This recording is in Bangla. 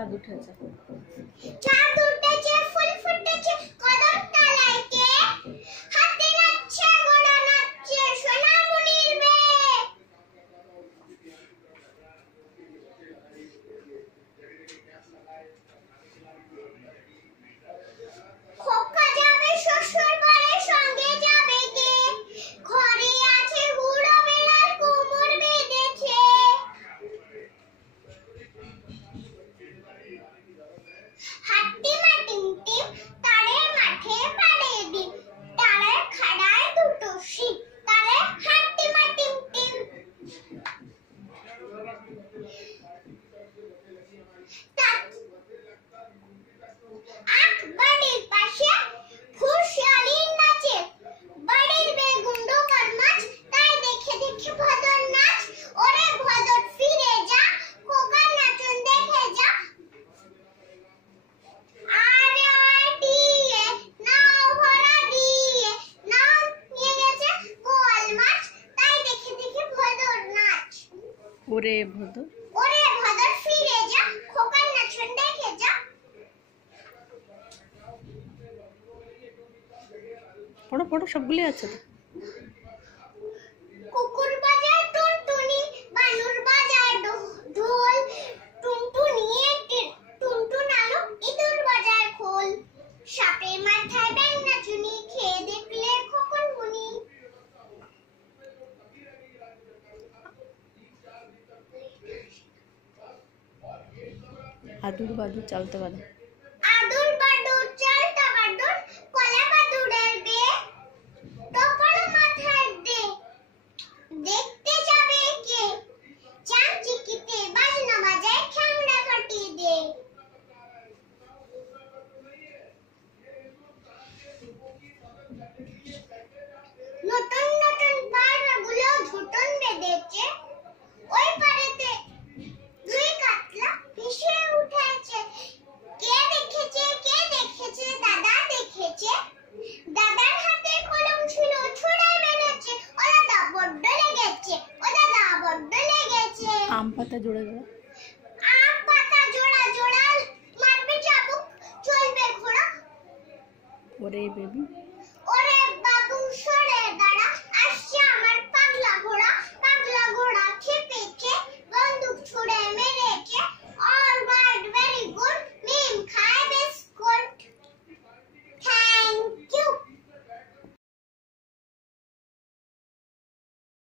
চাঁদ উঠেছে। চাঁদ উঠেছে, ফুল ফুটেছে কদম তলায় কে, হাতে নাচছে ঘোড়া নাচছে সোনামণির মেয়ে। খোকা যাবে শ্বশুর বাড়ি সঙ্গে যাবে কে, ঘরে আছে হুড়ো বেলার কোমর বেঁধেছে। হাট্টিমা টিমটিম তারের মাঠে পাড়ে ডিম, তারের খাড়ায় দুটো শিং, তারে হাট্টিমা টিমটিম। আখ বাড়ির পাশে ফুলশিয়ালি নাচে, বাড়ির বেগুন ডোকার মাছ, তাই দেখে দেখে ভদর নাচ। ওরে ভদর ফিরে যা, খোকার নাচন দেখে যা। আরে আয় দিয়ে নাও ভরা দিয়ে, নাও নিয়ে গেছে গোয়াল মাছ, তাই দেখে দেখে ভদর নাচ। ওরে ভদর, ওরে ভদর ফিরে যা, খোকার নাচন দেখে যা। পড়ো পড়ো, সবগুলি আছে তো। কুকুর বাজায় টুনটুনি, বানর বাজায় ঢোল, টুনটুনিয়ে টুনটুনালো, ইঁদুর বাজায় খোল। সাপের মাথায় ব্যাঙ নাচুনি, খেয়ে দেখলে খোকন মুনি। আদুর বাদুর চালতে বাদে, আদুর বাদুর চালতা বাদুর, কলা বাদুরের বে, টপর মাথার দে, দেখতে যাবে কে, চাঁদ চিকিতে বাজনা বাজায় খ্যাংড়া কাটি দে। নতুন নতুন পায়রাগুলো ঝুটন বেঁধেছে, ওই পাড়েতে দুই কাতলা ভেসে উঠেছে। কে দেখেছে দাদা দেখেছে, দাদার হাতে কলম ছিল ছুঁড়ে মেরেছে। ও দাদা বড্ড লেগেছে, ও দাদা বড্ড লেগেছে। আম পাতা জোড়া জোড়া, আম পাতা জোড়া জোড়া, মারবে চাবুক চলবে ঘোড়া। ওরে বেবি, ওরে বাবু সরে